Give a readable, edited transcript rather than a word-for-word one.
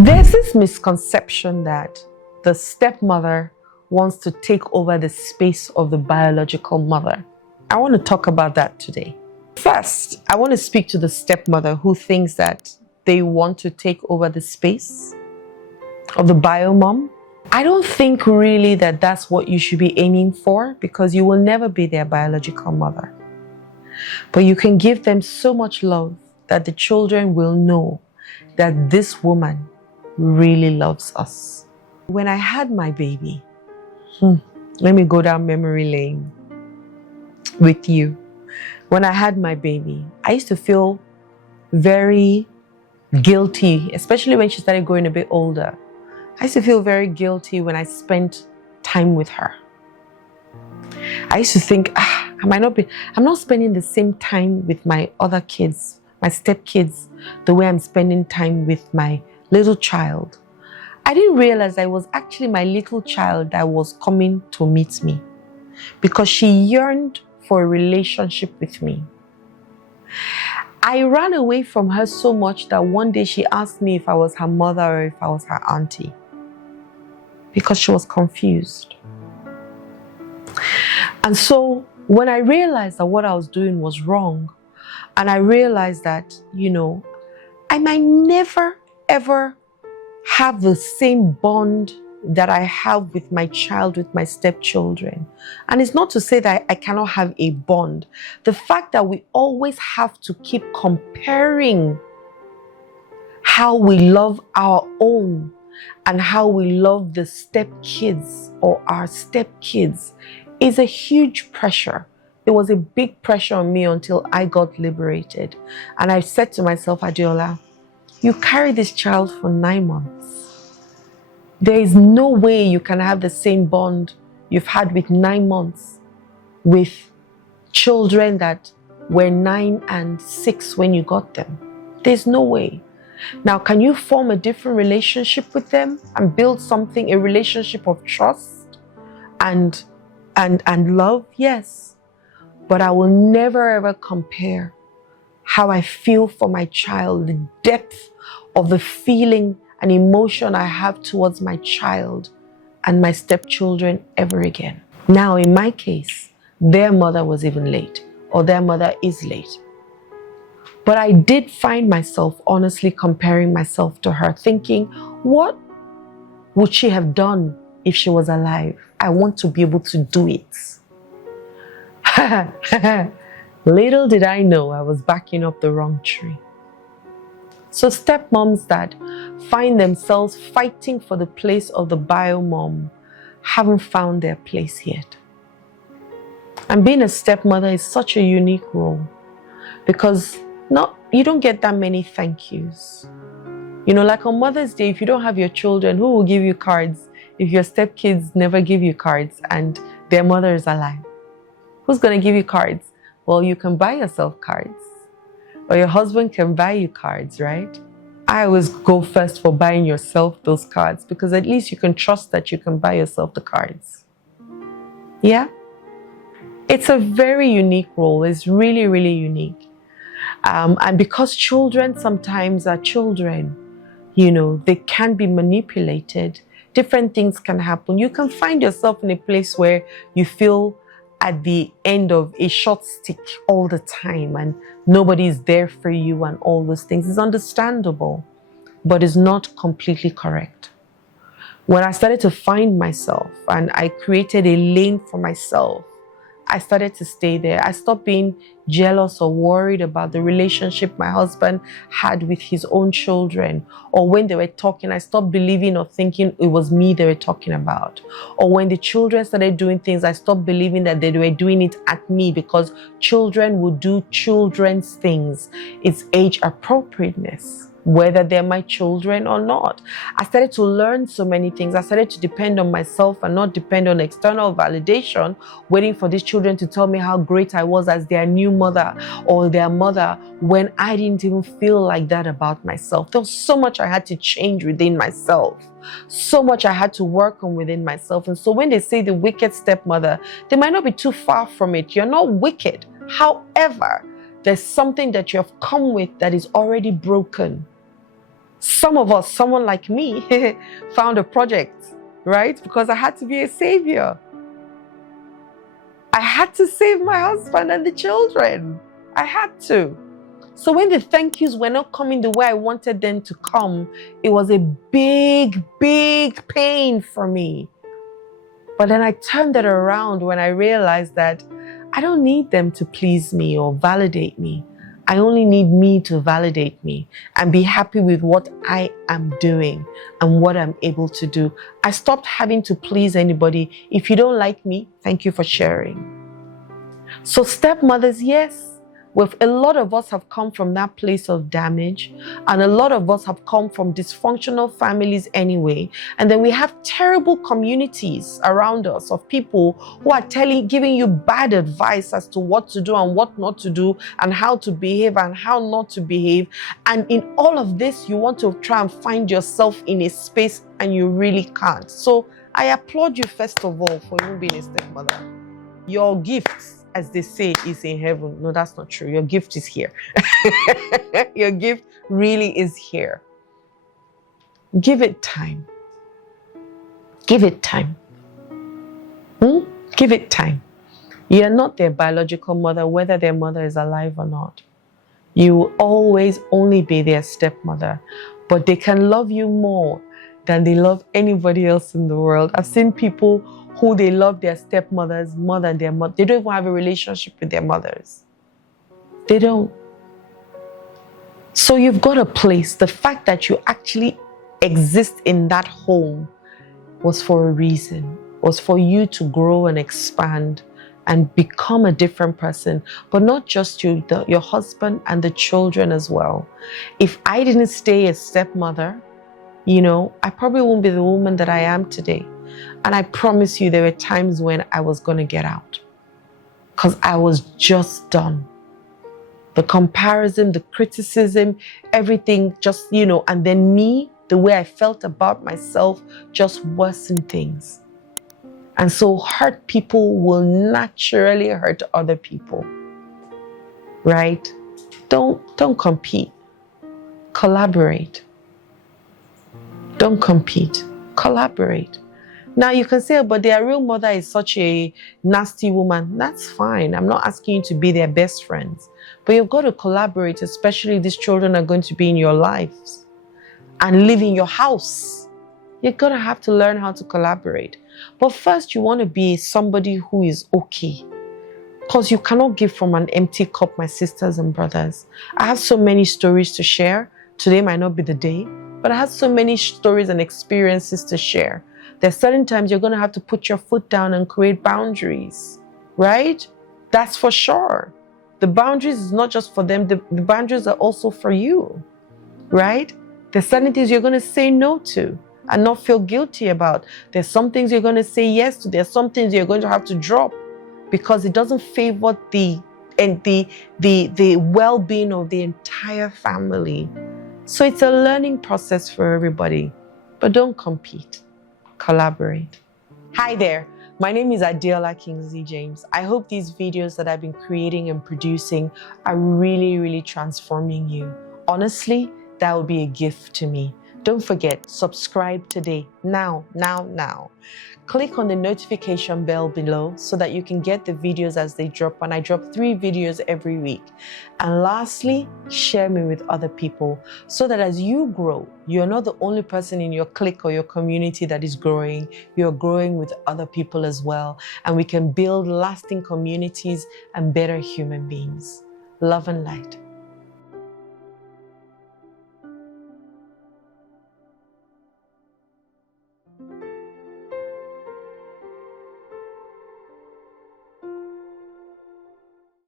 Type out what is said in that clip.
There's this misconception that the stepmother wants to take over the space of the biological mother. I want to talk about that today. First, I want to speak to the stepmother who thinks that they want to take over the space of the bio mom. I don't think really that that's what you should be aiming for, because you will never be their biological mother. But you can give them so much love that the children will know that this woman really loves us. When I had my baby, let me go down memory lane with you. When I had my baby, I used to feel very guilty, especially when she started growing a bit older. I used to feel very guilty when I spent time with her. I used to think, I'm not spending the same time with my other kids, my stepkids, the way I'm spending time with my little child. I didn't realize that it was actually my little child that was coming to meet me, because she yearned for a relationship with me. I ran away from her so much that one day she asked me if I was her mother or if I was her auntie, because she was confused. And so when I realized that what I was doing was wrong, and I realized that, I might never ever have the same bond that I have with my child, with my stepchildren. And it's not to say that I cannot have a bond. The fact that we always have to keep comparing how we love our own and how we love the stepkids or our stepkids is a huge pressure. It was a big pressure on me until I got liberated. And I said to myself, Adiola, you carry this child for 9 months. There is no way you can have the same bond you've had with 9 months with children that were 9 and 6 when you got them. There's no way. Now, can you form a different relationship with them and build a relationship of trust and love? Yes. But I will never ever compare how I feel for my child, the depth of the feeling and emotion I have towards my child and my stepchildren ever again. Now, in my case, their mother was even late, or their mother is late. But I did find myself honestly comparing myself to her, thinking, what would she have done if she was alive? I want to be able to do it. Little did I know I was backing up the wrong tree. So stepmoms that find themselves fighting for the place of the bio mom haven't found their place yet. And being a stepmother is such a unique role, because you don't get that many thank yous. Like on Mother's Day, if you don't have your children, who will give you cards if your stepkids never give you cards and their mother is alive? Who's going to give you cards? Well, you can buy yourself cards, or your husband can buy you cards, right? I always go first for buying yourself those cards, because at least you can trust that you can buy yourself the cards. Yeah? It's a very unique role. It's really, really unique. And because children sometimes are children, they can be manipulated. Different things can happen. You can find yourself in a place where you feel at the end of a short stick all the time and nobody is there for you and all those things. It's understandable, but it's not completely correct. When I started to find myself and I created a lane for myself, I started to stay there. I stopped being jealous or worried about the relationship my husband had with his own children. Or when they were talking, I stopped believing or thinking it was me they were talking about. Or when the children started doing things, I stopped believing that they were doing it at me, because children will do children's things. It's age appropriateness, whether they're my children or not. I started to learn so many things. I started to depend on myself and not depend on external validation, waiting for these children to tell me how great I was as their new mother or their mother, when I didn't even feel like that about myself. There was so much I had to change within myself. So much I had to work on within myself. And so when they say the wicked stepmother, they might not be too far from it. You're not wicked. However, there's something that you have come with that is already broken. Some of us, someone like me, found a project, right? Because I had to be a savior. I had to save my husband and the children. I had to. So when the thank yous were not coming the way I wanted them to come, it was a big, big pain for me. But then I turned it around when I realized that I don't need them to please me or validate me. I only need me to validate me and be happy with what I am doing and what I'm able to do. I stopped having to please anybody. If you don't like me, thank you for sharing. So stepmothers, yes, a lot of us have come from that place of damage, and a lot of us have come from dysfunctional families anyway. And then we have terrible communities around us of people who are giving you bad advice as to what to do and what not to do and how to behave and how not to behave. And in all of this, you want to try and find yourself in a space and you really can't. So I applaud you first of all for you being a stepmother. Your gifts, as they say, is in heaven. No, that's not true. Your gift is here. Your gift really is here. Give it time. Give it time. Give it time. You are not their biological mother, whether their mother is alive or not. You will always only be their stepmother. But they can love you more than they love anybody else in the world. I've seen people who they love their stepmothers more than their mother. They don't even have a relationship with their mothers. They don't. So you've got a place. The fact that you actually exist in that home was for a reason. Was for you to grow and expand and become a different person. But not just you, your husband and the children as well. If I didn't stay a stepmother, I probably won't be the woman that I am today. And I promise you, there were times when I was going to get out because I was just done. The comparison, the criticism, everything just, and then me, the way I felt about myself just worsened things. And so hurt people will naturally hurt other people, right? Don't compete. Collaborate. Don't compete. Collaborate. Now you can say, but their real mother is such a nasty woman. That's fine. I'm not asking you to be their best friends. But you've got to collaborate, especially if these children are going to be in your lives and live in your house. You're going to have to learn how to collaborate. But first, you want to be somebody who is okay. Because you cannot give from an empty cup, my sisters and brothers. I have so many stories to share. Today might not be the day, but I have so many stories and experiences to share. There's certain times you're going to have to put your foot down and create boundaries, right? That's for sure. The boundaries is not just for them. The boundaries are also for you, right? There's certain things you're going to say no to and not feel guilty about. There's some things you're going to say yes to. There's some things you're going to have to drop because it doesn't favor the well-being of the entire family. So it's a learning process for everybody. But don't compete. Collaborate. Hi there. My name is Adiola Kingsley James. I hope these videos that I've been creating and producing are really, really transforming you. Honestly, that would be a gift to me. Don't forget, subscribe today. Now. Click on the notification bell below so that you can get the videos as they drop. And I drop 3 videos every week. And lastly, share me with other people so that as you grow, you're not the only person in your clique or your community that is growing. You're growing with other people as well. And we can build lasting communities and better human beings. Love and light.